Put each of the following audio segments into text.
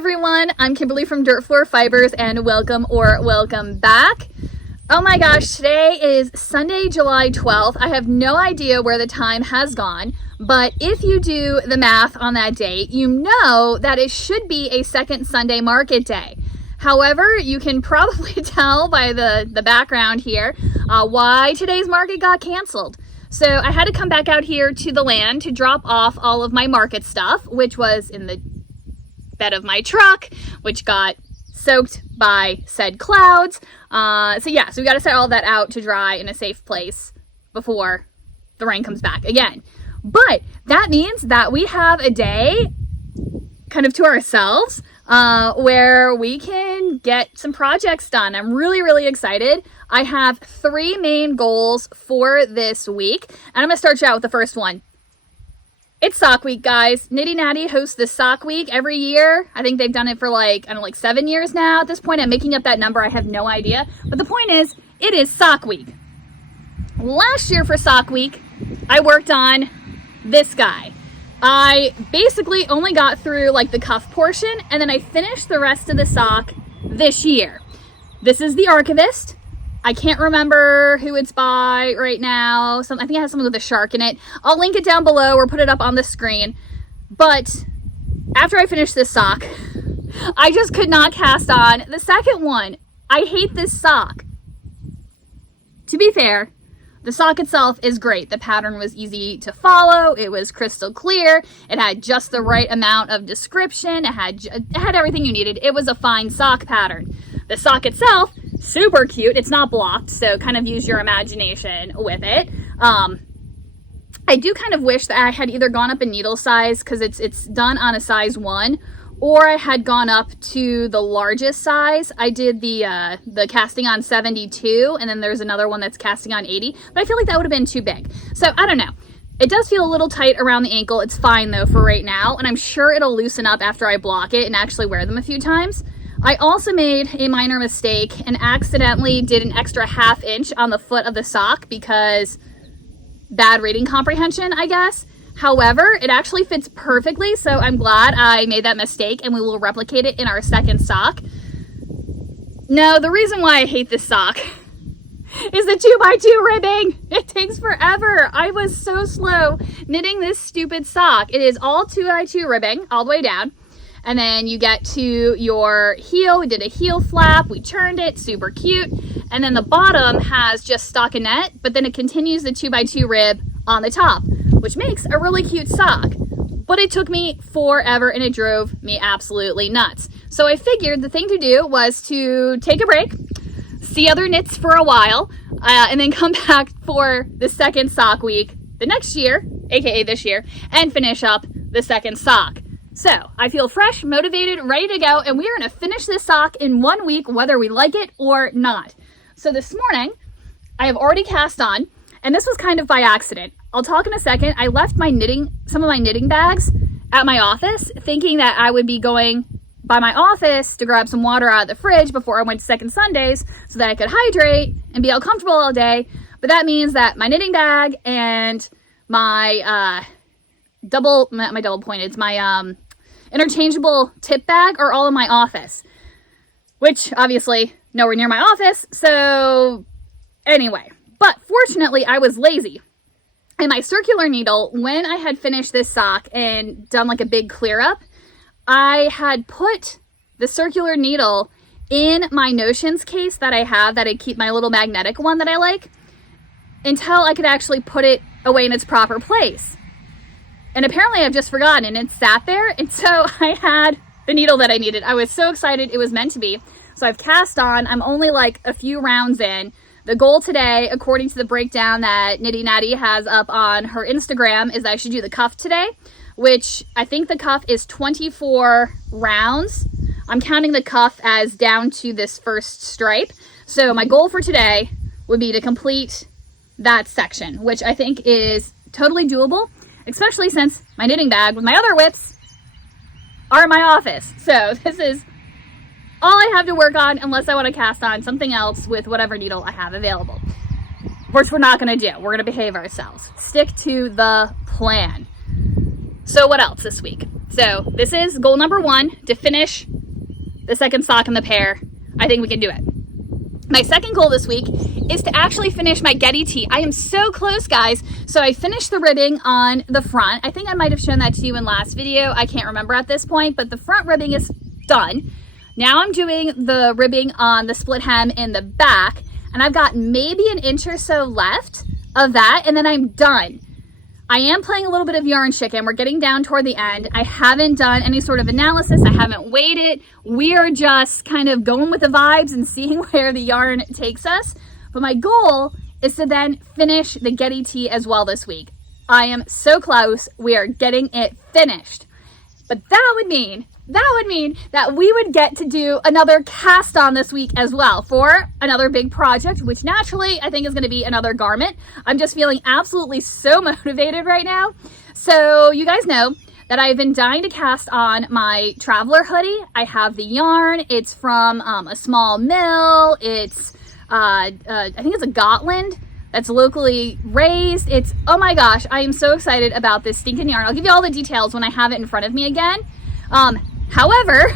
everyone, I'm Kimberly from Dirt Floor Fibers and welcome back. Oh my gosh, today is Sunday, July 12th. I have no idea where the time has gone, but if you do the math on that date, you know that it should be a second Sunday market day. However, you can probably tell by the background here why today's market got canceled. So I had to come back out here to the land to drop off all of my market stuff, which was in the bed of my truck, which got soaked by said clouds. So we got to set all that out to dry in a safe place before the rain comes back again. But that means that we have a day kind of to ourselves where we can get some projects done. I'm really excited. I have 3 main goals for this week, and I'm going to start you out with the first one. It's sock week, guys. Nitty Natty hosts this sock week every year. I think they've done it for like 7 years now. At this point, I'm making up that number. I have no idea. But the point is, it is sock week. Last year for sock week, I worked on this guy. I basically only got through like the cuff portion, and then I finished the rest of the sock this year. This is the Archivist. I can't remember who it's by right now. I think it has something with a shark in it. I'll link it down below or put it up on the screen. But after I finished this sock, I just could not cast on the second one. I hate this sock. To be fair, the sock itself is great. The pattern was easy to follow. It was crystal clear. It had just the right amount of description. It had everything you needed. It was a fine sock pattern. The sock itself, super cute. It's not blocked, so kind of use your imagination with it. I do kind of wish that I had either gone up in needle size, because it's done on a size 1, or I had gone up to the largest size. I did the casting on 72, and then there's another one that's casting on 80, but I feel like that would have been too big. So I don't know. It does feel a little tight around the ankle. It's fine though for right now, and I'm sure it'll loosen up after I block it and actually wear them a few times. I also made a minor mistake and accidentally did an extra 1/2 inch on the foot of the sock because bad reading comprehension, I guess. However, it actually fits perfectly, so I'm glad I made that mistake, and we will replicate it in our second sock. No, the reason why I hate this sock is the 2x2 ribbing. It takes forever. I was so slow knitting this stupid sock. It is all 2x2 ribbing all the way down. And then you get to your heel. We did a heel flap. We turned it, super cute. And then the bottom has just stockinette, but then it continues the 2x2 rib on the top, which makes a really cute sock. But it took me forever and it drove me absolutely nuts. So I figured the thing to do was to take a break, see other knits for a while, and then come back for the second sock week the next year, aka this year, and finish up the second sock. So I feel fresh, motivated, ready to go, and we are going to finish this sock in 1 week, whether we like it or not. So this morning, I have already cast on, and this was kind of by accident. I'll talk in a second. I left some of my knitting bags at my office, thinking that I would be going by my office to grab some water out of the fridge before I went to Second Sundays so that I could hydrate and be all comfortable all day. But that means that my knitting bag and my interchangeable tip bag are all in my office, which obviously nowhere near my office. So anyway, but fortunately I was lazy. And my circular needle, when I had finished this sock and done like a big clear up, I had put the circular needle in my Notions case that I have, that I keep my little magnetic one that I like, until I could actually put it away in its proper place. And apparently I've just forgotten, and it sat there, and so I had the needle that I needed. I was so excited. It was meant to be. So I've cast on. I'm only like a few rounds in. The goal today, according to the breakdown that Nitty Natty has up on her Instagram, is that I should do the cuff today, which I think the cuff is 24 rounds. I'm counting the cuff as down to this first stripe. So my goal for today would be to complete that section, which I think is totally doable, especially since my knitting bag with my other whips are in my office. So this is all I have to work on, unless I want to cast on something else with whatever needle I have available, which we're not going to do. We're going to behave ourselves. Stick to the plan. So what else this week? So this is goal number 1, to finish the second sock in the pair. I think we can do it. My second goal this week is to actually finish my Geddy Tee. I am so close, guys. So I finished the ribbing on the front. I think I might have shown that to you in last video. I can't remember at this point, but the front ribbing is done. Now I'm doing the ribbing on the split hem in the back, and I've got maybe an inch or so left of that, and then I'm done. I am playing a little bit of yarn chicken. We're getting down toward the end. I haven't done any sort of analysis. I haven't weighed it. We are just kind of going with the vibes and seeing where the yarn takes us. But my goal is to then finish the Geddy Tee as well this week. I am so close. We are getting it finished. But that would mean that we would get to do another cast on this week as well for another big project, which naturally I think is going to be another garment. I'm just feeling absolutely so motivated right now. So you guys know that I've been dying to cast on my traveler hoodie. I have the yarn. It's from a small mill. It's, I think it's a Gotland that's locally raised. It's, oh my gosh, I am so excited about this stinking yarn. I'll give you all the details when I have it in front of me again. However,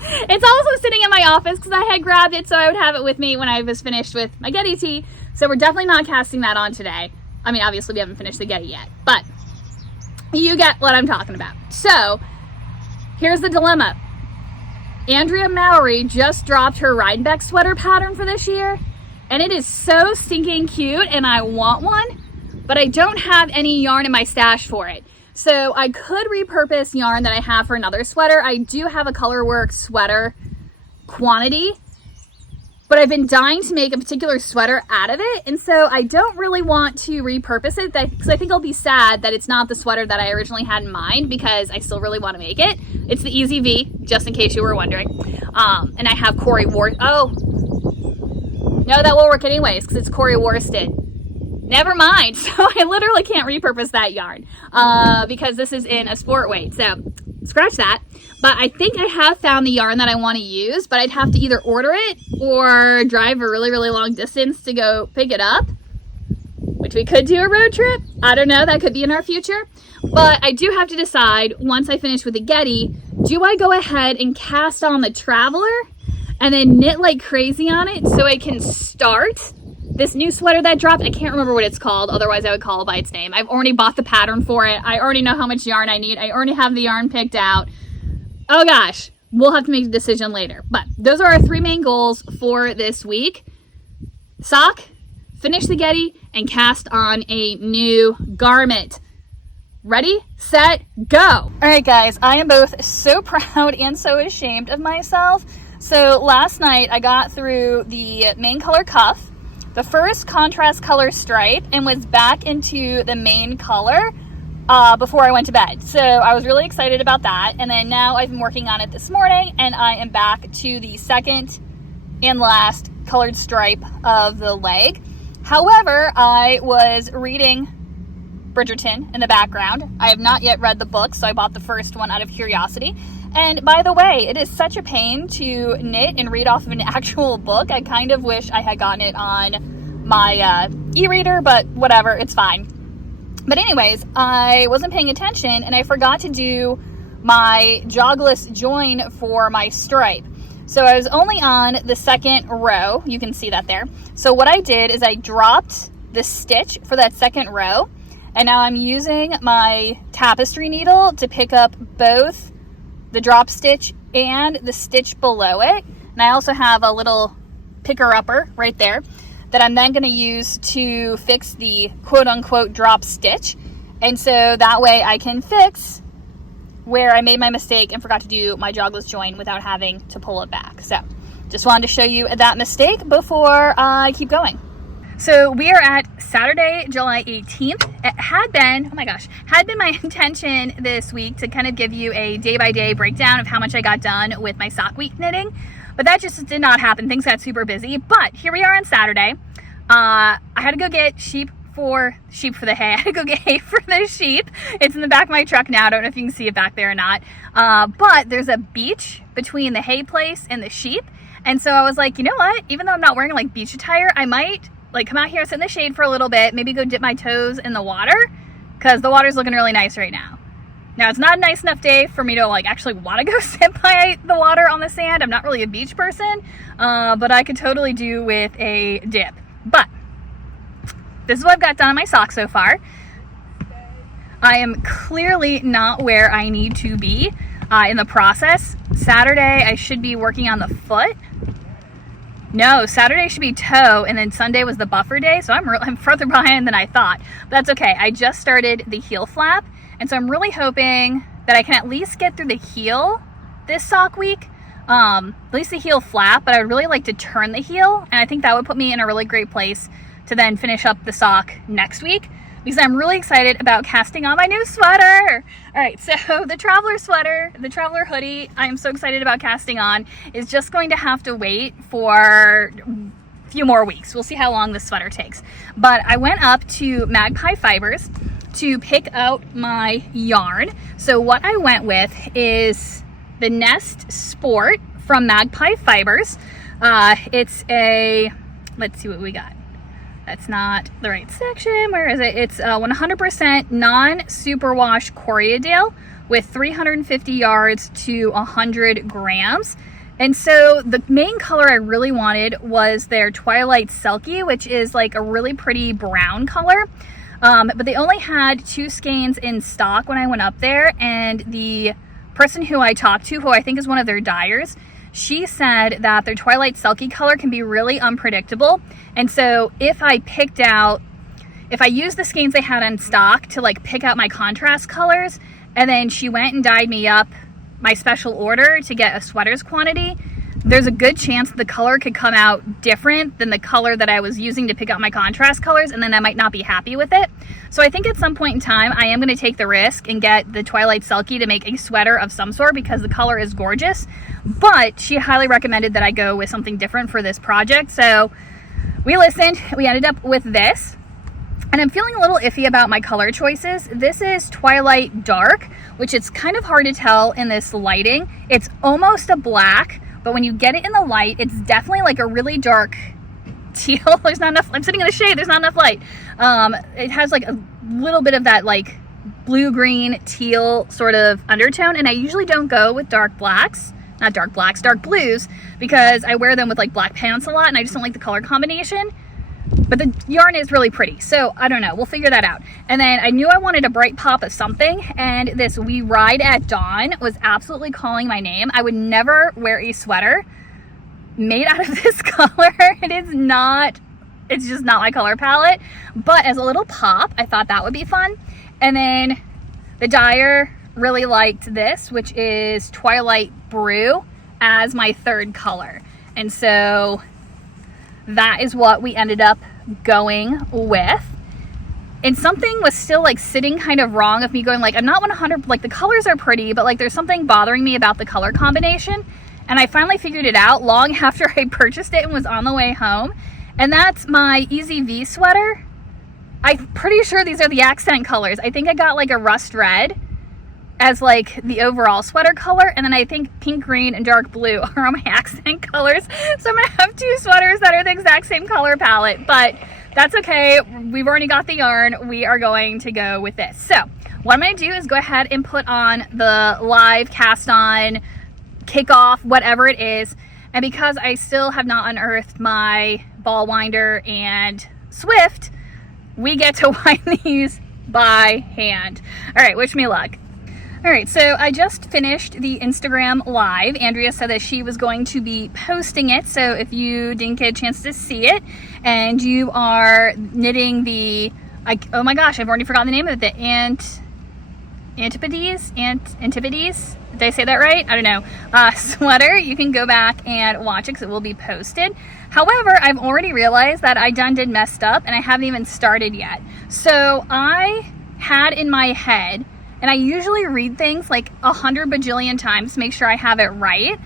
it's also sitting in my office because I had grabbed it so I would have it with me when I was finished with my Geddy Tee. So we're definitely not casting that on today. I mean, obviously we haven't finished the Geddy yet, but you get what I'm talking about. So here's the dilemma. Andrea Mowry just dropped her Rhinebeck sweater pattern for this year, and it is so stinking cute and I want one, but I don't have any yarn in my stash for it. So I could repurpose yarn that I have for another sweater. I do have a Colorwork sweater quantity, but I've been dying to make a particular sweater out of it. And so I don't really want to repurpose it because I think I'll be sad that it's not the sweater that I originally had in mind, because I still really want to make it. It's the Easy V, just in case you were wondering. And I have Corey Worsted. Oh, no, that will work anyways because it's Corey Worsted. Never mind. So I literally can't repurpose that yarn because this is in a sport weight. So scratch that. But I think I have found the yarn that I want to use, but I'd have to either order it or drive a really, really long distance to go pick it up, which we could do a road trip. I don't know. That could be in our future. But I do have to decide once I finish with the Geddy, do I go ahead and cast on the Traveler and then knit like crazy on it so I can start this new sweater that dropped? I can't remember what it's called, otherwise I would call it by its name. I've already bought the pattern for it. I already know how much yarn I need. I already have the yarn picked out. Oh gosh, we'll have to make a decision later. But those are our 3 main goals for this week. Sock, finish the Geddy, and cast on a new garment. Ready, set, go. All right guys, I am both so proud and so ashamed of myself. So last night I got through the main color cuff, the first contrast color stripe, and was back into the main color before I went to bed. So I was really excited about that. And then now I've been working on it this morning, and I am back to the second and last colored stripe of the leg. However, I was reading Bridgerton in the background. I have not yet read the book, so I bought the first one out of curiosity. And by the way, it is such a pain to knit and read off of an actual book. I kind of wish I had gotten it on my e-reader, but whatever, it's fine. But anyways, I wasn't paying attention and I forgot to do my jogless join for my stripe. So I was only on the second row. You can see that there. So what I did is I dropped the stitch for that second row, and now I'm using my tapestry needle to pick up both the drop stitch and the stitch below it. And I also have a little picker-upper right there that I'm then going to use to fix the quote-unquote drop stitch. And so that way I can fix where I made my mistake and forgot to do my jogless join without having to pull it back. So just wanted to show you that mistake before I keep going. So we are at Saturday, July 18th. It had been, oh my gosh, had been my intention this week to kind of give you a day-by-day breakdown of how much I got done with my sock week knitting, but that just did not happen. Things got super busy, but here we are on Saturday. I had to go get sheep for the hay. I had to go get hay for the sheep. It's in the back of my truck now. I don't know if you can see it back there or not, but there's a beach between the hay place and the sheep, and so I was like, you know what? Even though I'm not wearing like beach attire, I might like come out here, sit in the shade for a little bit, maybe go dip my toes in the water, because the water's looking really nice right now. Now, it's not a nice enough day for me to like actually want to go sit by the water on the sand. I'm not really a beach person, but I could totally do with a dip. But this is what I've got done on my socks so far. I am clearly not where I need to be in the process. Saturday, I should be working on the foot. No, Saturday should be toe, and then Sunday was the buffer day, so I'm further behind than I thought. But that's okay. I just started the heel flap, and so I'm really hoping that I can at least get through the heel this sock week, at least the heel flap, but I would really like to turn the heel, and I think that would put me in a really great place to then finish up the sock next week, because I'm really excited about casting on my new sweater. All right, so the traveler sweater, the traveler hoodie, I'm so excited about casting on, is just going to have to wait for a few more weeks. We'll see how long this sweater takes. But I went up to Magpie Fibers to pick out my yarn. So what I went with is the Nest Sport from Magpie Fibers. It's a, let's see what we got. That's not the right section. Where is it? It's 100% non-superwash Coriadale with 350 yards to 100 grams. And so the main color I really wanted was their Twilight Selkie, which is like a really pretty brown color. But they only had 2 skeins in stock when I went up there. And the person who I talked to, who I think is one of their dyers, she said that their Twilight Selkie color can be really unpredictable. And so if I used the skeins they had in stock to like pick out my contrast colors, and then she went and dyed me up my special order to get a sweater's quantity, there's a good chance the color could come out different than the color that I was using to pick out my contrast colors, and then I might not be happy with it. So I think at some point in time, I am going to take the risk and get the Twilight Selkie to make a sweater of some sort, because the color is gorgeous. But she highly recommended that I go with something different for this project. So we listened. We ended up with this. And I'm feeling a little iffy about my color choices. This is Twilight Dark, which it's kind of hard to tell in this lighting. It's almost a black, but when you get it in the light, it's definitely like a really dark teal. There's not enough, I'm sitting in the shade, there's not enough light. It has like a little bit of that like blue-green teal sort of undertone, and I usually don't go with dark blacks, not dark blacks, dark blues, because I wear them with like black pants a lot, and I just don't like the color combination. But the yarn is really pretty, so I don't know, we'll figure that out. And then I knew I wanted a bright pop of something, and this We Ride at Dawn was absolutely calling my name. I would never wear a sweater made out of this color. It's just not my color palette. But as a little pop, I thought that would be fun. And then the dyer really liked this, which is Twilight Brew, as my third color. And so that is what we ended up going with. And something was still like sitting kind of wrong of me going like, I'm not 100, like the colors are pretty, but like there's something bothering me about the color combination. And I finally figured it out long after I purchased it and was on the way home. And that's my Easy V sweater. I'm pretty sure these are the accent colors. I think I got like a rust red as like the overall sweater color, and then I think pink, green, and dark blue are on my accent colors. So I'm gonna have 2 sweaters that are the exact same color palette, but that's okay. We've already got the yarn. We are going to go with this. So what I'm gonna do is go ahead and put on the live cast on, kickoff, whatever it is. And because I still have not unearthed my ball winder and Swift, we get to wind these by hand. All right, wish me luck. All right, so I just finished the Instagram live. Andrea said that she was going to be posting it. So if you didn't get a chance to see it and you are knitting the, oh my gosh, I've already forgotten the name of it, the Antipodes? Did I say that right? I don't know. Sweater, you can go back and watch it because it will be posted. However, I've already realized that I did messed up and I haven't even started yet. So I had in my head, and I usually read things like 100 bajillion times to make sure I have it right.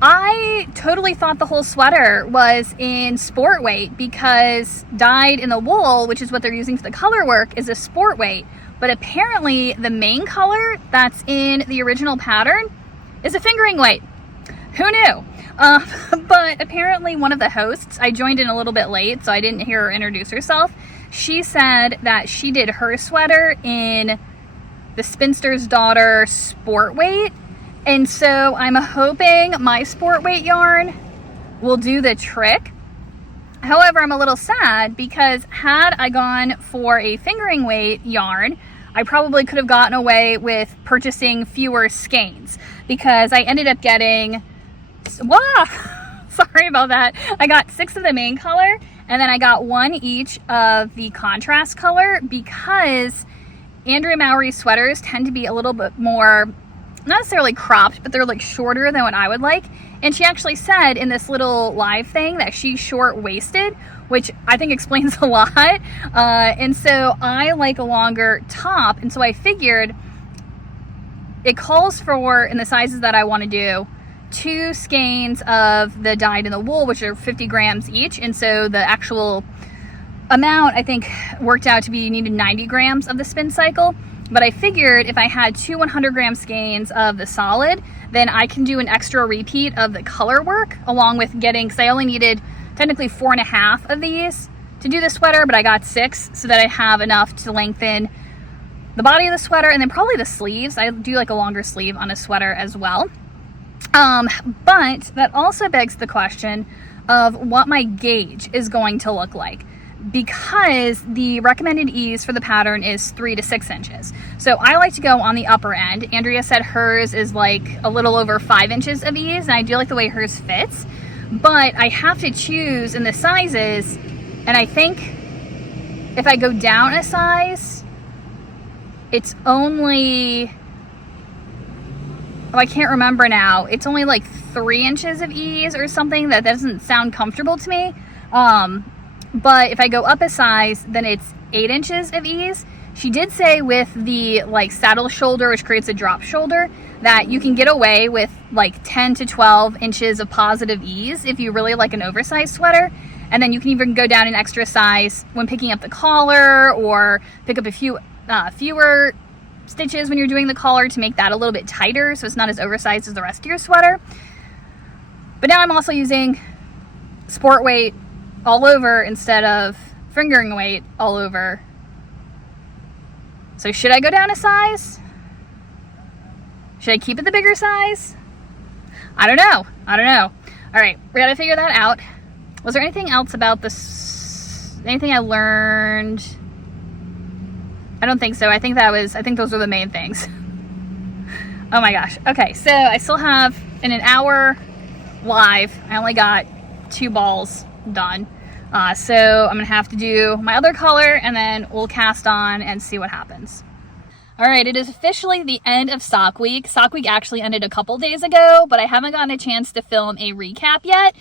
I totally thought the whole sweater was in sport weight because dyed in the wool, which is what they're using for the color work, is a sport weight. But apparently the main color that's in the original pattern is a fingering weight. Who knew? But apparently one of the hosts, I joined in a little bit late, so I didn't hear her introduce herself. She said that she did her sweater in the Spinster's Daughter sport weight. And so I'm hoping my sport weight yarn will do the trick. However, I'm a little sad because had I gone for a fingering weight yarn, I probably could have gotten away with purchasing fewer skeins, because I ended up getting, sorry about that. I got 6 of the main color, and then I got 1 each of the contrast color, because Andrea Mowry sweaters tend to be a little bit more, not necessarily cropped, but they're like shorter than what I would like. And she actually said in this little live thing that she's short-waisted, which I think explains a lot. And so I like a longer top. And so I figured it calls for, in the sizes that I want to do, 2 skeins of the dyed in the wool, which are 50 grams each. And so the actual amount, I think, worked out to be you needed 90 grams of the spin cycle. But I figured if I had 2 100-gram skeins of the solid, then I can do an extra repeat of the color work, along with getting, because I only needed technically 4.5 of these to do the sweater, but I got 6 so that I have enough to lengthen the body of the sweater, and then probably the sleeves. I do like a longer sleeve on a sweater as well. But that also begs the question of what my gauge is going to look like, because the recommended ease for the pattern is 3 to 6 inches. So I like to go on the upper end. Andrea said hers is like a little over 5 inches of ease, and I do like the way hers fits, but I have to choose in the sizes. And I think if I go down a size, it's only, I can't remember now. It's only like 3 inches of ease or something. That doesn't sound comfortable to me. But if I go up a size, then it's 8 inches of ease. She did say with the like saddle shoulder, which creates a drop shoulder, that you can get away with like 10 to 12 inches of positive ease if you really like an oversized sweater. And then you can even go down an extra size when picking up the collar, or pick up a few fewer stitches when you're doing the collar to make that a little bit tighter so it's not as oversized as the rest of your sweater. But now I'm also using sport weight all over instead of fingering weight all over. So should I go down a size? Should I keep it the bigger size? I don't know. All right, we got to figure that out. Was there anything else about this? Anything I learned? I don't think so. I think those were the main things. Oh my gosh. Okay, so I still have in an hour live. I only got 2 balls done. So I'm gonna have to do my other color, and then we'll cast on and see what happens. All right, it is officially the end of sock week. Sock week actually ended a couple days ago, but I haven't gotten a chance to film a recap yet.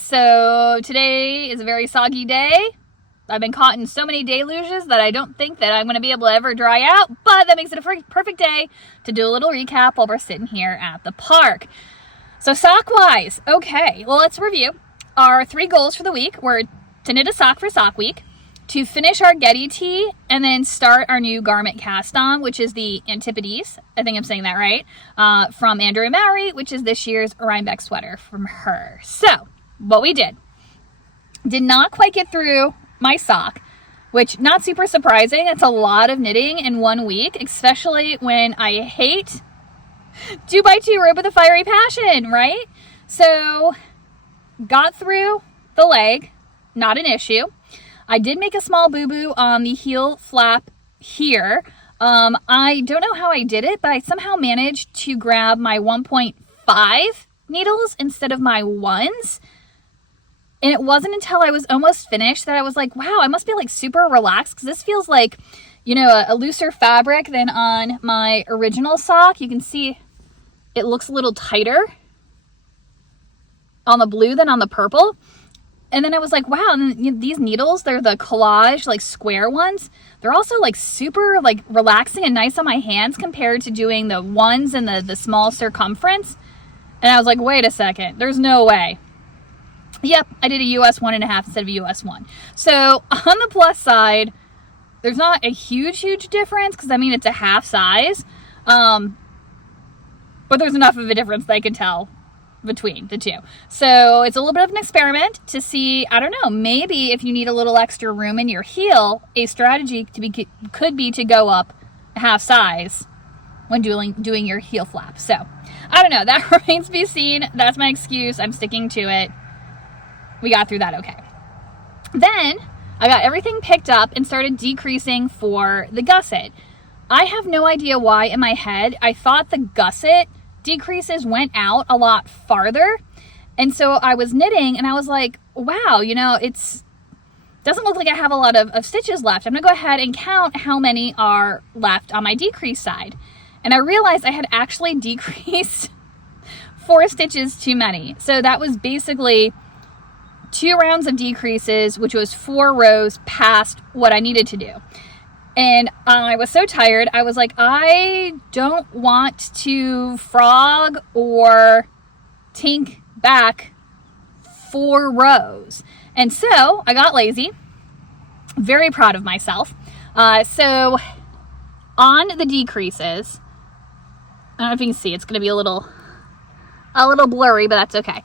So today is a very soggy day. I've been caught in so many deluges that I don't think that I'm going to be able to ever dry out, but that makes it a perfect day to do a little recap while we're sitting here at the park. So sock-wise, okay, well, let's review. Our 3 goals for the week were to knit a sock for sock week, to finish our Geddy Tee, and then start our new garment cast on, which is the Antipodes, I think I'm saying that right, from Andrea Mowry, which is this year's Rhinebeck sweater from her. So, what we did not quite get through my sock, which, not super surprising. It's a lot of knitting in 1 week, especially when I hate 2x2 rope with a fiery passion, right? So, got through the leg, not an issue. I did make a small boo-boo on the heel flap here. I don't know how I did it, but I somehow managed to grab my 1.5 needles instead of my 1s. And it wasn't until I was almost finished that I was like, wow, I must be like super relaxed, because this feels like, you know, a looser fabric than on my original sock. You can see it looks a little tighter on the blue than on the purple. And then I was like, wow, and these needles, they're the collage, like square ones. They're also like super like relaxing and nice on my hands compared to doing the 1s and the small circumference. And I was like, wait a second, there's no way. Yep, I did a US 1.5 instead of a US 1. So on the plus side, there's not a huge difference, because I mean, it's a half size. But there's enough of a difference that I can tell between the two. So it's a little bit of an experiment to see, I don't know, maybe if you need a little extra room in your heel, a strategy could be to go up half size when doing your heel flap. So I don't know, that remains to be seen. That's my excuse. I'm sticking to it. We got through that okay. Then I got everything picked up and started decreasing for the gusset. I have no idea why in my head I thought the gusset decreases went out a lot farther. And so I was knitting and I was like, wow, you know, doesn't look like I have a lot of stitches left. I'm gonna go ahead and count how many are left on my decrease side. And I realized I had actually decreased 4 stitches too many. So that was basically 2 rounds of decreases, which was 4 rows past what I needed to do. And I was so tired. I was like, I don't want to frog or tink back 4 rows. And so I got lazy. Very proud of myself. So on the decreases, I don't know if you can see, it's going to be a little blurry, but that's okay.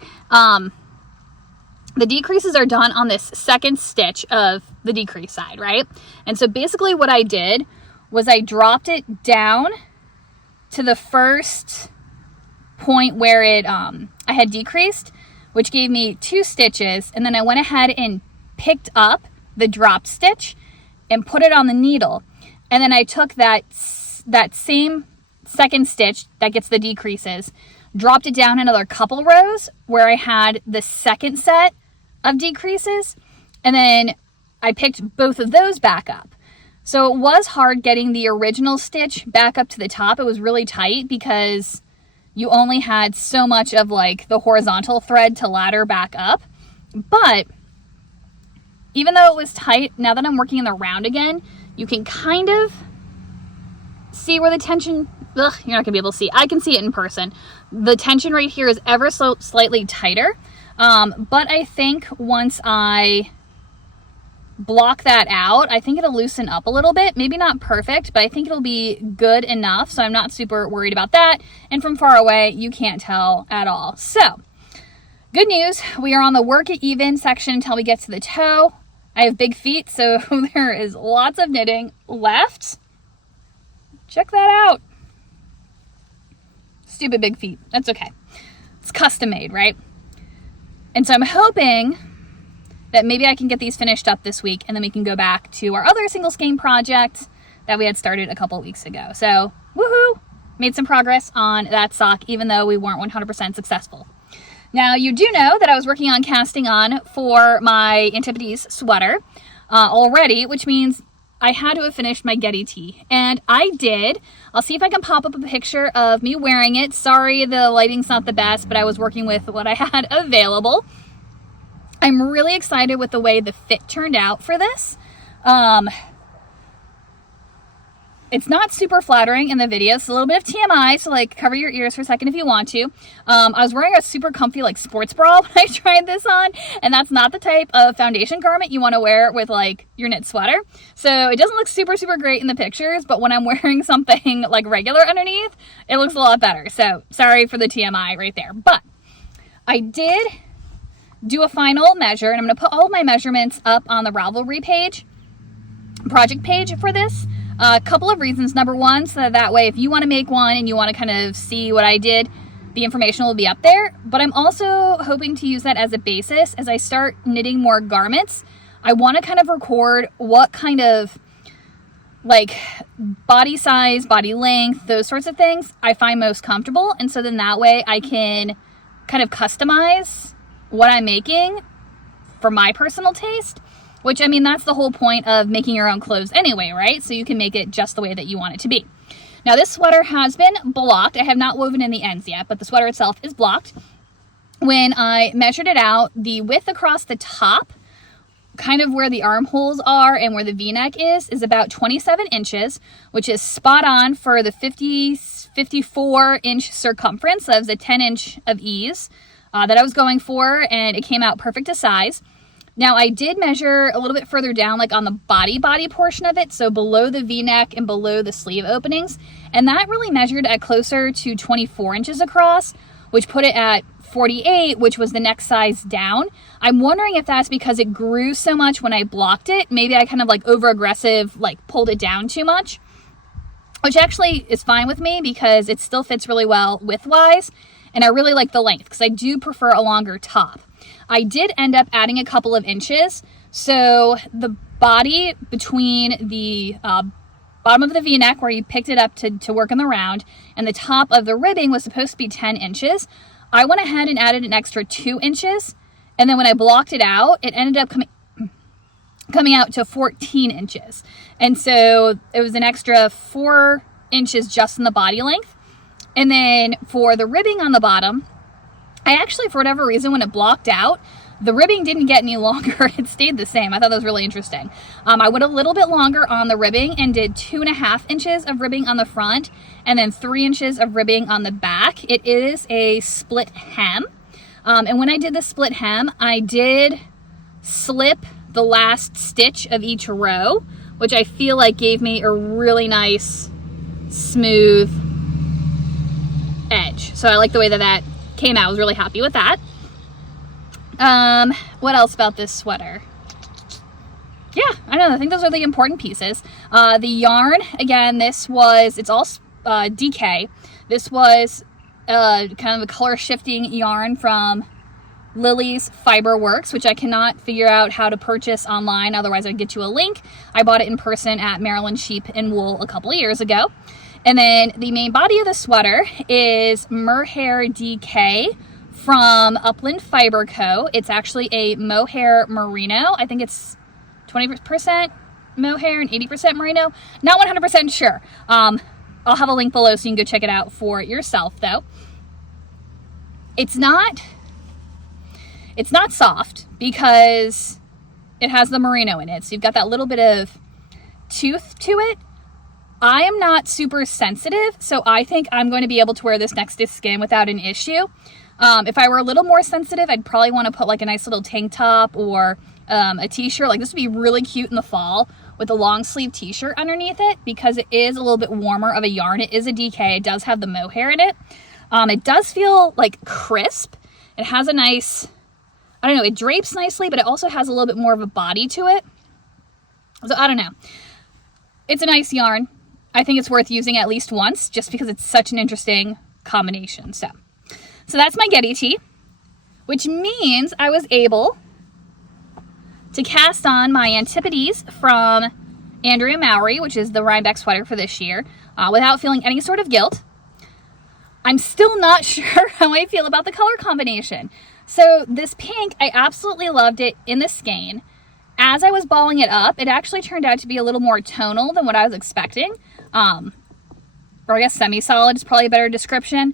The decreases are done on this second stitch of the decrease side, right? And so basically what I did was I dropped it down to the first point where I had decreased, which gave me 2 stitches, and then I went ahead and picked up the dropped stitch and put it on the needle. And then I took that same second stitch that gets the decreases, dropped it down another couple rows where I had the second set of decreases, and then I picked both of those back up. So it was hard getting the original stitch back up to the top. It was really tight because you only had so much of like the horizontal thread to ladder back up. But even though it was tight, now that I'm working in the round again, you can kind of see where the tension, you're not gonna be able to see. I can see it in person. The tension right here is ever so slightly tighter. But I think once I block that out, I think it'll loosen up a little bit. Maybe not perfect, but I think it'll be good enough. So I'm not super worried about that. And from far away, you can't tell at all. So good news. We are on the work it even section until we get to the toe. I have big feet, so there is lots of knitting left. Check that out. Stupid big feet. That's okay. It's custom made, right? And so I'm hoping that maybe I can get these finished up this week, and then we can go back to our other single skein project that we had started a couple weeks ago. So, woohoo! Made some progress on that sock, even though we weren't 100% successful. Now, you do know that I was working on casting on for my Antipodes sweater already, which means I had to have finished my Geddy Tee, and I did. I'll see if I can pop up a picture of me wearing it. Sorry, the lighting's not the best, but I was working with what I had available. I'm really excited with the way the fit turned out for this. It's not super flattering in the video. It's a little bit of TMI, so like cover your ears for a second if you want to. I was wearing a super comfy like sports bra when I tried this on, and that's not the type of foundation garment you want to wear with like your knit sweater. So it doesn't look super great in the pictures, but when I'm wearing something like regular underneath, it looks a lot better. So sorry for the TMI right there. But I did do a final measure, and I'm going to put all of my measurements up on the Ravelry page, project page for this. A couple of reasons. Number one, so that way if you want to make one and you want to kind of see what I did, the information will be up there. But I'm also hoping to use that as a basis as I start knitting more garments. I want to kind of record what kind of like body size, body length, those sorts of things I find most comfortable. And so then that way I can kind of customize what I'm making for my personal taste. Which, I mean, that's the whole point of making your own clothes anyway, right? So you can make it just the way that you want it to be. Now, this sweater has been blocked. I have not woven in the ends yet, but the sweater itself is blocked. When I measured it out, the width across the top, kind of where the armholes are and where the V-neck is about 27 inches, which is spot on for the 54-inch circumference. That was a 10-inch of ease that I was going for, and it came out perfect to size. Now, I did measure a little bit further down, like on the body portion of it, so below the V-neck and below the sleeve openings, and that really measured at closer to 24 inches across, which put it at 48, which was the next size down. I'm wondering if that's because it grew so much when I blocked it. Maybe I kind of like over-aggressive, like pulled it down too much. which actually is fine with me because it still fits really well width-wise, and I really like the length because I do prefer a longer top. I did end up adding a couple of inches, so the body between the bottom of the V-neck where you picked it up to work in the round and the top of the ribbing was supposed to be 10 inches. I went ahead and added an extra 2 inches, and then when I blocked it out, it ended up coming out to 14 inches. And so it was an extra 4 inches just in the body length. And then for the ribbing on the bottom, I actually, for whatever reason, when it blocked out, the ribbing didn't get any longer. It stayed the same. I thought that was really interesting. I went a little bit longer on the ribbing and did 2.5 inches of ribbing on the front and then 3 inches of ribbing on the back. It is a split hem. And when I did the split hem, I did slip the last stitch of each row, which I feel like gave me a really nice, smooth edge. So I like the way that came out. I was really happy with that. What else about this sweater? Yeah, I don't know. I think those are the important pieces. The yarn, again, it's all DK. This was kind of a color shifting yarn from Lily's Fiber Works, which I cannot figure out how to purchase online. Otherwise, I'd get you a link. I bought it in person at Maryland Sheep and Wool a couple of years ago. And then the main body of the sweater is Mohair DK from Upland Fiber Co. It's actually a mohair merino. I think it's 20% mohair and 80% merino. Not 100% sure. I'll have a link below so you can go check it out for yourself, though. It's not soft because it has the merino in it. So you've got that little bit of tooth to it. I am not super sensitive, so I think I'm going to be able to wear this next to skin without an issue. If I were a little more sensitive, I'd probably want to put like a nice little tank top or a t-shirt. Like this would be really cute in the fall with a long sleeve t-shirt underneath it because it is a little bit warmer of a yarn. It is a DK. It does have the mohair in it. It does feel like crisp. It has a nice, I don't know, it drapes nicely, but it also has a little bit more of a body to it. So I don't know. It's a nice yarn. I think it's worth using at least once just because it's such an interesting combination. So that's my Geddy Tee, which means I was able to cast on my Antipodes from Andrea Mowry, which is the Rhinebeck sweater for this year, without feeling any sort of guilt. I'm still not sure how I feel about the color combination. So this pink, I absolutely loved it in the skein. As I was balling it up, it actually turned out to be a little more tonal than what I was expecting. Or I guess semi-solid is probably a better description.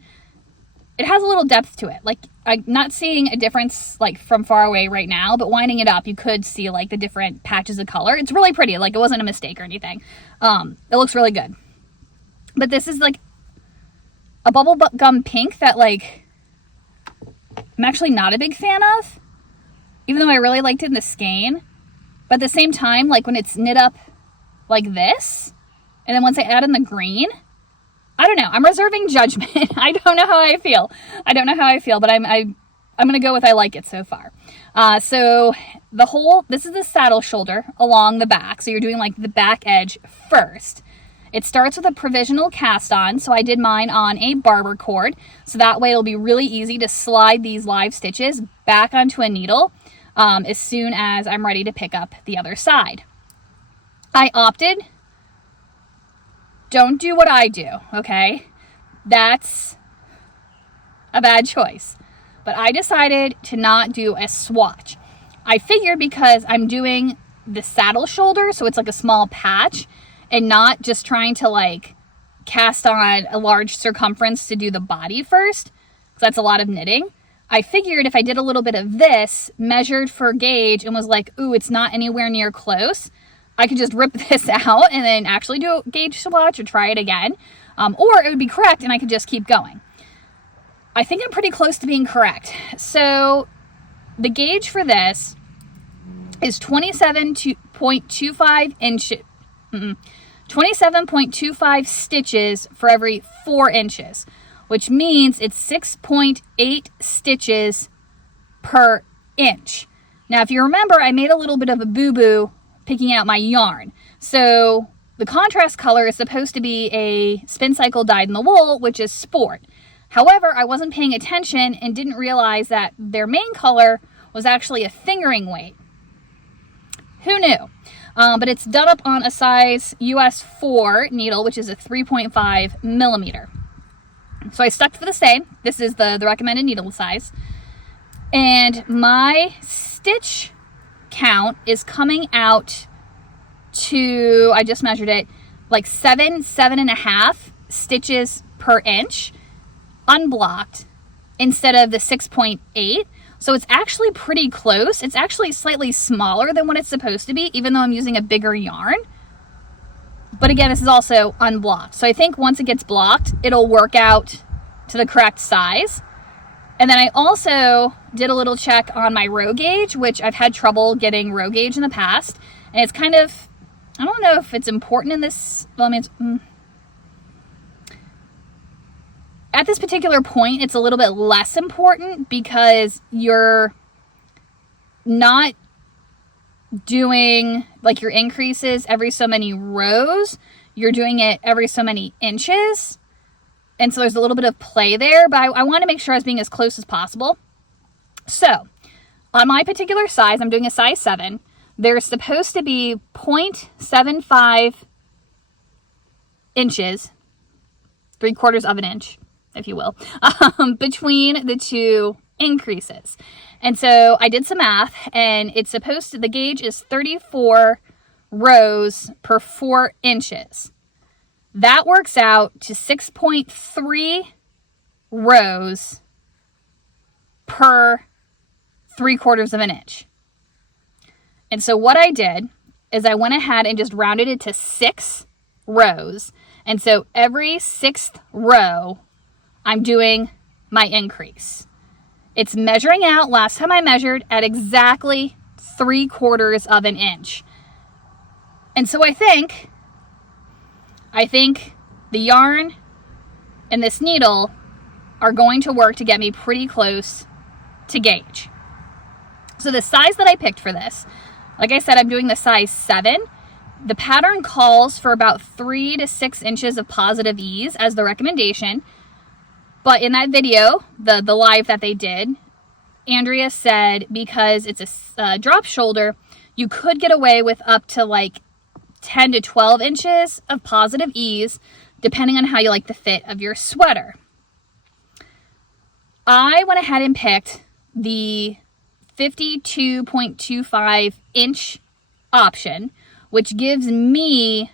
It has a little depth to it. Like, I'm not seeing a difference like from far away right now, but winding it up, you could see like the different patches of color. It's really pretty. Like, it wasn't a mistake or anything. It looks really good. But this is like a bubble gum pink that like I'm actually not a big fan of, even though I really liked it in the skein. But at the same time, like when it's knit up like this, and then once I add in the green, I don't know. I'm reserving judgment. I don't know how I feel. But I'm going to go with I like it so far. So this is the saddle shoulder along the back. So you're doing like the back edge first. It starts with a provisional cast on. So I did mine on a barber cord. So that way it'll be really easy to slide these live stitches back onto a needle as soon as I'm ready to pick up the other side. I opted, don't do what I do, okay? That's a bad choice. But I decided to not do a swatch. I figured because I'm doing the saddle shoulder, so it's like a small patch, and not just trying to like cast on a large circumference to do the body first, because that's a lot of knitting. I figured if I did a little bit of this, measured for gauge, and was like, ooh, it's not anywhere near close, I could just rip this out and then actually do a gauge swatch or try it again. Or it would be correct and I could just keep going. I think I'm pretty close to being correct. So the gauge for this is 27.25 inches. 27.25 stitches for every 4 inches, which means it's 6.8 stitches per inch. Now, if you remember, I made a little bit of a boo-boo picking out my yarn. So the contrast color is supposed to be a spin cycle dyed in the wool, which is sport. However, I wasn't paying attention and didn't realize that their main color was actually a fingering weight. Who knew? But it's done up on a size US 4 needle, which is a 3.5 millimeter. So I stuck for the same. This is the recommended needle size. And my stitch count is coming out to, I just measured it, like 7.5 stitches per inch unblocked instead of the 6.8. So it's actually pretty close. It's actually slightly smaller than what it's supposed to be, even though I'm using a bigger yarn. But again, this is also unblocked. So I think once it gets blocked, it'll work out to the correct size. And then I also did a little check on my row gauge, which I've had trouble getting row gauge in the past. And it's kind of, I don't know if it's important in this, well, I mean, it's, at this particular point, it's a little bit less important because you're not doing like your increases every so many rows. You're doing it every so many inches. And so there's a little bit of play there, but I want to make sure I was being as close as possible. So on my particular size, I'm doing a size 7. There's supposed to be 0.75 inches, 3/4 of an inch, if you will, between the two increases. And so I did some math, and it's supposed to, the gauge is 34 rows per 4 inches. That works out to 6.3 rows per 3/4 of an inch. And so what I did is I went ahead and just rounded it to 6 rows. And so every 6th row, I'm doing my increase. It's measuring out, last time I measured, at exactly 3/4 of an inch. And so I think the yarn and this needle are going to work to get me pretty close to gauge. So the size that I picked for this, like I said, I'm doing the size 7. The pattern calls for about 3 to 6 inches of positive ease as the recommendation. But in that video, the live that they did, Andrea said because it's a drop shoulder, you could get away with up to like 10 to 12 inches of positive ease, depending on how you like the fit of your sweater. I went ahead and picked the 52.25 inch option, which gives me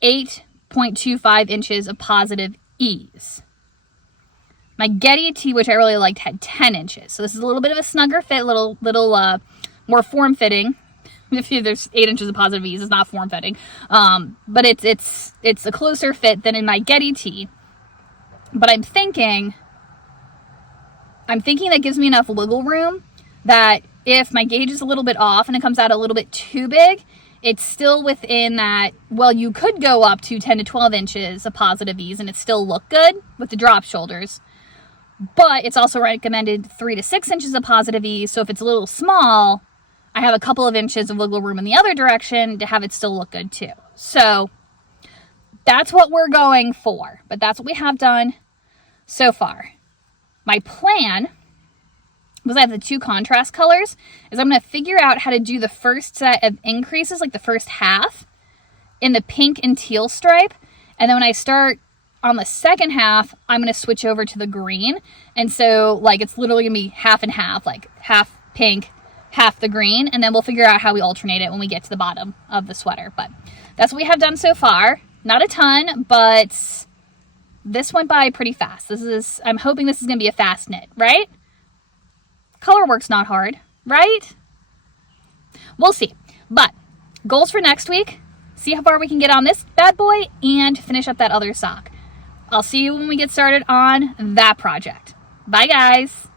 8.25 inches of positive ease. My Geddy Tee, which I really liked, had 10 inches. So this is a little bit of a snugger fit, little more form-fitting. If there's 8 inches of positive ease, it's not form-fitting. But it's a closer fit than in my Geddy Tee. But I'm thinking that gives me enough wiggle room that if my gauge is a little bit off and it comes out a little bit too big, it's still within that, well, you could go up to 10 to 12 inches of positive ease and it still look good with the drop shoulders. But it's also recommended 3 to 6 inches of positive ease. So if it's a little small, I have a couple of inches of wiggle room in the other direction to have it still look good too. So that's what we're going for. But that's what we have done so far. My plan, because I have the 2 contrast colors, is I'm going to figure out how to do the first set of increases, like the first half, in the pink and teal stripe. And then when I start on the second half, I'm going to switch over to the green. And so like it's literally going to be half and half, like half pink, half the green. And then we'll figure out how we alternate it when we get to the bottom of the sweater. But that's what we have done so far. Not a ton, but this went by pretty fast. I'm hoping this is going to be a fast knit, right? Color work's not hard, right? We'll see. But goals for next week, see how far we can get on this bad boy and finish up that other sock. I'll see you when we get started on that project. Bye, guys.